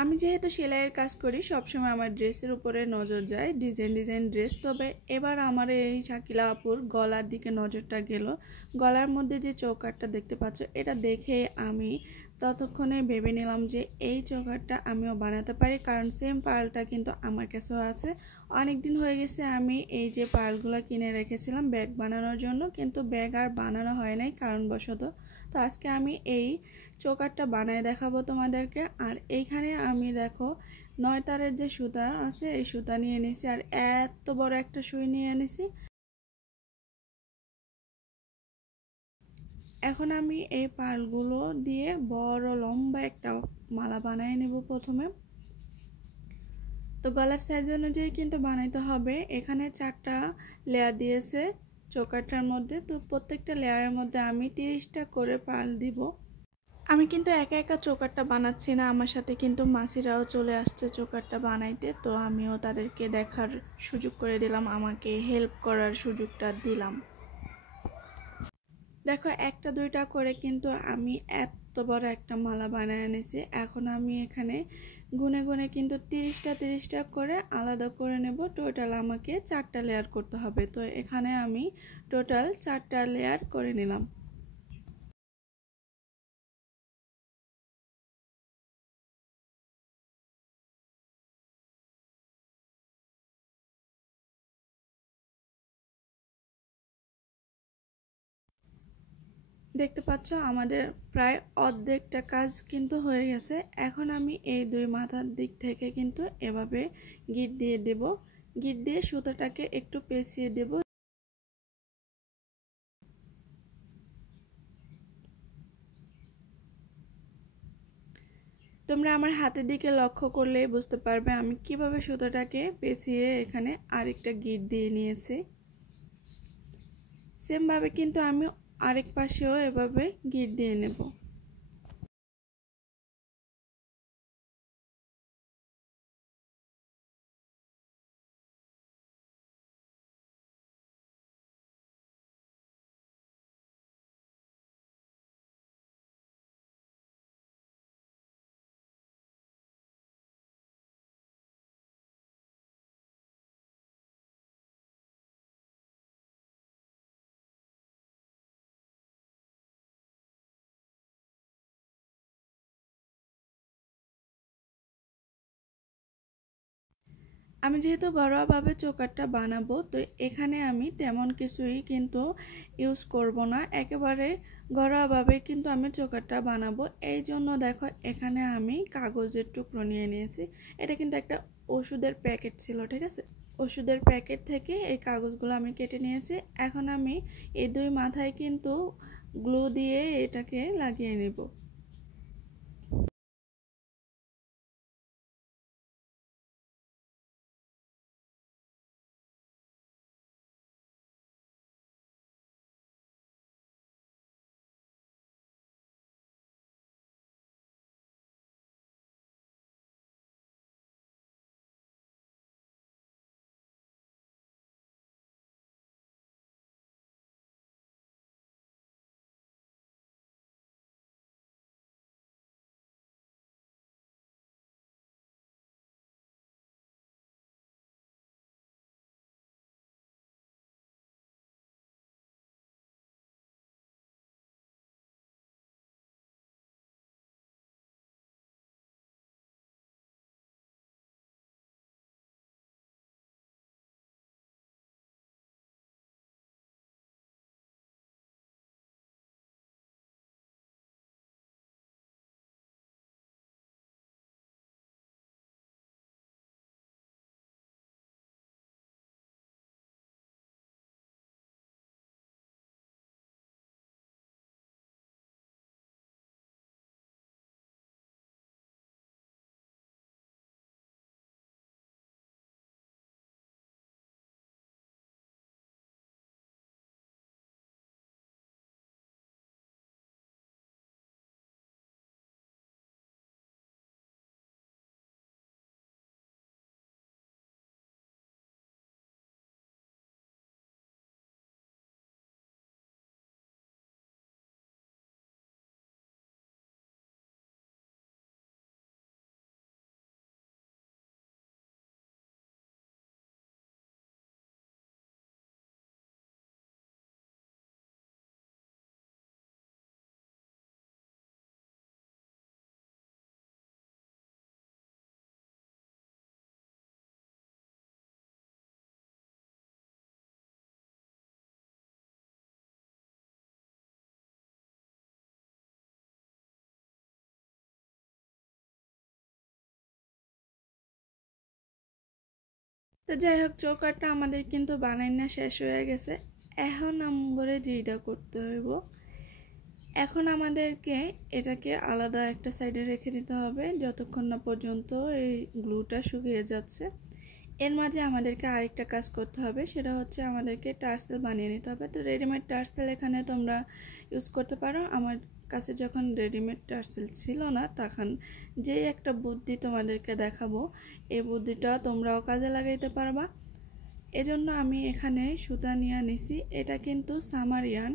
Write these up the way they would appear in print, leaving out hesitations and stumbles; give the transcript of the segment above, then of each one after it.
আমি যেহেতু সেলাইয়ের কাজ করি সবসময় আমার ড্রেসের উপরে নজর যায়, ডিজাইন ডিজাইন ড্রেস। তবে এবার আমার এই শাকিলা আপুর গলার দিকে নজরটা গেল। গলার মধ্যে যে চৌকাটটা দেখতে পাচ্ছ, এটা দেখে আমি ততক্ষণে ভেবে নিলাম যে এই চৌকাটটা আমিও বানাতে পারি, কারণ সেম পার্লটা কিন্তু আমার কাছেও আছে। অনেক দিন হয়ে গেছে আমি এই যে পার্লগুলো কিনে রেখেছিলাম ব্যাগ বানানোর জন্য, কিন্তু ব্যাগ আর বানানো হয় নাই কারণবশত। তো আজকে আমি এই চৌকাটটা বানায় দেখাবো তোমাদেরকে। আর এইখানে আমি দেখো 9 তারের যে সুতা আছে এই সুতা নিয়ে নিছি, আর এত বড় একটা সুই নিয়ে নিছি। এখন আমি এই পার্লগুলো দিয়ে বড় লম্বা একটা মালা বানিয়ে নেব প্রথমে। তো গলার সাইজ অনুযায়ী কিন্তু বানাইতে হবে। এখানে 4টা লেয়ার দিয়েছে চৌকাটটার মধ্যে, তো প্রত্যেকটা লেয়ারের মধ্যে আমি 30টা করে পার্ল দিব। আমি কিন্তু একা একা চৌকাটটা বানাচ্ছি না, আমার সাথে কিন্তু মাসিরাও চলে আসছে চৌকাটটা বানাইতে। তো আমিও তাদেরকে দেখার সুযোগ করে দিলাম, আমাকে হেল্প করার সুযোগটা দিলাম। দেখো 1টা 2টা করে কিন্তু আমি এত বড় একটা মালা বানায় এনেছি। এখন আমি এখানে গুনে গুনে কিন্তু 30টা করে আলাদা করে নেব। টোটাল আমাকে 4টা লেয়ার করতে হবে। তো এখানে আমি টোটাল 4টা লেয়ার করে নিলাম। দেখতে পাচ্ছ আমাদের প্রায় অর্ধেকটা কাজ কিন্তু হয়ে গেছে। এখন আমি এই 2 মাথার দিক থেকে কিন্তু এভাবে গিট দিয়ে দেব। গিট দিয়ে সুতাটাকে একটু পেঁচিয়ে দেব। তোমরা আমার হাতের দিকে লক্ষ্য করলেই বুঝতে পারবে আমি কিভাবে সুতাটাকে পেঁচিয়ে এখানে আরেকটা গিট দিয়ে নিয়েছি। সেম ভাবে কিন্তু আমি আরেক পাশেও এভাবে গিট দিয়ে নেব। আমি যেহেতু ঘরোয়াভাবে চৌকাটটা বানাবো, তো এখানে আমি তেমন কিছুই কিন্তু ইউজ করব না, একেবারে ঘরোয়াভাবে কিন্তু আমি চৌকাটটা বানাবো। এই জন্য দেখো এখানে আমি কাগজের টুকরো নিয়ে নিয়েছি। এটা কিন্তু একটা ওষুধের প্যাকেট ছিল, ঠিক আছে? ওষুধের প্যাকেট থেকে এই কাগজগুলো আমি কেটে নিয়েছি। এখন আমি এই 2 মাথায় কিন্তু গ্লু দিয়ে এটাকে লাগিয়ে নেব। তো যাই হোক, চৌকাটটা আমাদের কিন্তু বানাই না শেষ হয়ে গেছে। এখন আমরা যেটা করতে হইব, এখন আমাদেরকে এটাকে আলাদা একটা সাইডে রেখে দিতে হবে যতক্ষণ না পর্যন্ত এই গ্লুটা শুকিয়ে যাচ্ছে। এর মাঝে আমাদেরকে আরেকটা কাজ করতে হবে, সেটা হচ্ছে আমাদেরকে টার্সেল বানিয়ে নিতে হবে। তো রেডিমেড টার্সেল এখানে তোমরা ইউজ করতে পারো। আমার কাছে যখন রেডিমেড টার্সেল ছিল না, তখন যেই একটা বুদ্ধি তোমাদেরকে দেখাবো, এই বুদ্ধিটা তোমরাও কাজে লাগাইতে পারবা। এজন্য আমি এখানে সুতা নিয়ে নিছি। এটা কিন্তু সামারিয়ান।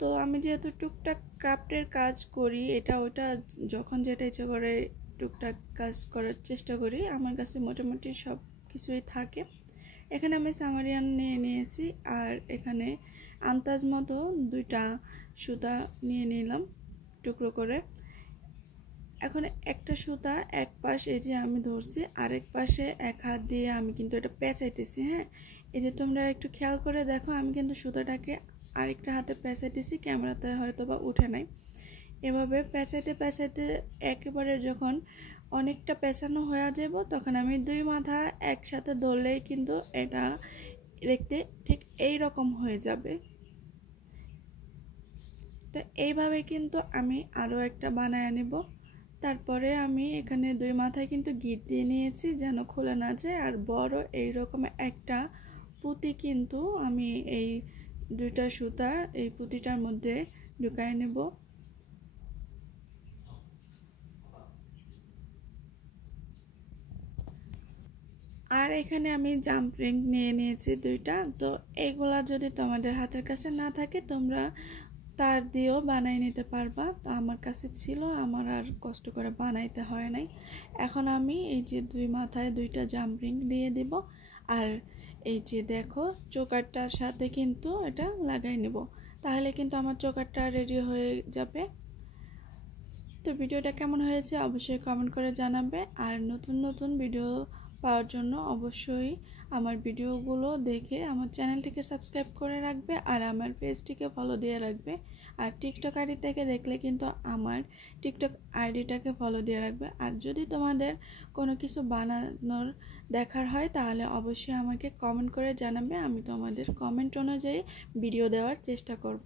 তো আমি যেহেতু টুকটাক ক্রাফটের কাজ করি, এটা ওটা যখন যেটা ইচ্ছে করে টুকটাক কাজ করার চেষ্টা করি, আমার কাছে মোটামুটি সব কিছুই থাকে। এখানে আমি সামারিয়ান নিয়ে নিয়েছি, আর এখানে আন্দাজ মতো 2টা সুতা নিয়ে নিলাম টুকরো করে। এখন একটা সুতা এক পাশ এই যে আমি ধরছি, আরেক পাশে এক হাত দিয়ে আমি কিন্তু এটা পেঁচাইতেছি। হ্যাঁ, এই যে তোমরা একটু খেয়াল করে দেখো, আমি কিন্তু সুতাটাকে আরেকটা হাতে পেঁচাইতেছি, ক্যামেরাতে হয়তো বা উঠে নাই। এভাবে পেঁচাইতে পেঁচাইতে একেবারে যখন অনেকটা পেঁচানো হয়ে যাব, তখন আমি 2 মাথা একসাথে ধরলেই কিন্তু এটা দেখতে ঠিক এই রকম হয়ে যাবে। তো এইভাবে কিন্তু আমি আরও একটা বানায় নেব। তারপরে আমি এখানে 2 মাথায় কিন্তু গিট দিয়ে নিয়েছি যেন খুলে না যায়। আর বড় এইরকম একটা পুঁতি কিন্তু আমি এই 2টা সুতার এই পুঁতিটার মধ্যে ঢুকায় নেব। আর এখানে আমি জাম্প রিং নিয়ে নিয়েছি 2টা। তো এইগুলা যদি তোমাদের হাতের কাছে না থাকে, তোমরা তার দিয়েও বানাই নিতে পারবা। তো আমার কাছে ছিল, আমার আর কষ্ট করে বানাইতে হয় নাই। এখন আমি এই যে 2 মাথায় 2টা জাম্প রিং দিয়ে দেব। আর এই যে দেখো, চোকারটার সাথে কিন্তু এটা লাগাই নেব, তাহলে কিন্তু আমার চোকারটা রেডি হয়ে যাবে। তো ভিডিওটা কেমন হয়েছে অবশ্যই কমেন্ট করে জানাবে। আর নতুন নতুন ভিডিও পাওয়ার জন্য অবশ্যই আমার ভিডিওগুলো দেখে আমার চ্যানেলটিকে সাবস্ক্রাইব করে রাখবে, আর আমার পেজটিকে ফলো দিয়ে রাখবে। আর টিকটক আইডি থেকে দেখলে কিন্তু আমার টিকটক আইডিটাকে ফলো দিয়ে রাখবে। আর যদি তোমাদের কোনো কিছু বানানোর দেখার হয়, তাহলে অবশ্যই আমাকে কমেন্ট করে জানাবে। আমি তোমাদের কমেন্ট অনুযায়ী ভিডিও দেওয়ার চেষ্টা করব।